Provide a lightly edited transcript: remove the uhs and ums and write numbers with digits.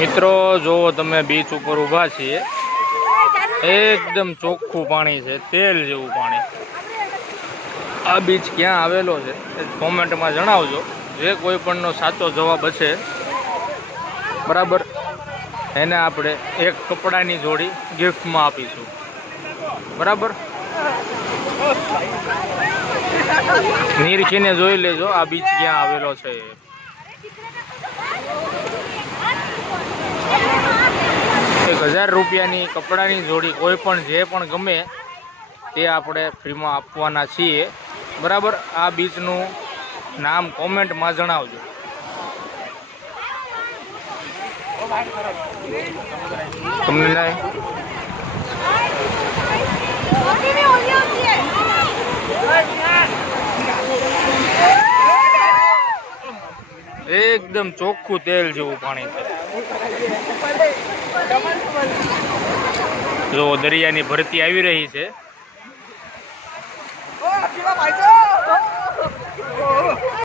મિત્રો જો તમે બીચ ઉપર ઊભા છીએ, એકદમ ચોખ્ખું પાણી છે, તેલ જેવું પાણી. આ બીચ ક્યાં આવેલો છે એ કોમેન્ટમાં જણાવજો. જે કોઈ પણનો સાચો જવાબ હશે બરાબર એને આપણે એક કપડાની જોડી ગિફ્ટમાં આપીશું. બરાબર, નીરખીને જોઈ લેજો આ બીચ ક્યાં આવેલો છે. 1000 રૂપિયાની કપડાની જોડી કોઈ પણ જે પણ ગમે તે આપણે ફ્રીમાં આપવાના છીએ. બરાબર, આ બીચનું નામ કોમેન્ટમાં જણાવજો. તમને એકદમ ચોખ્ખું તેલ જેવું પાણી છે. જો દરિયાની ભરતી આવી રહી છે.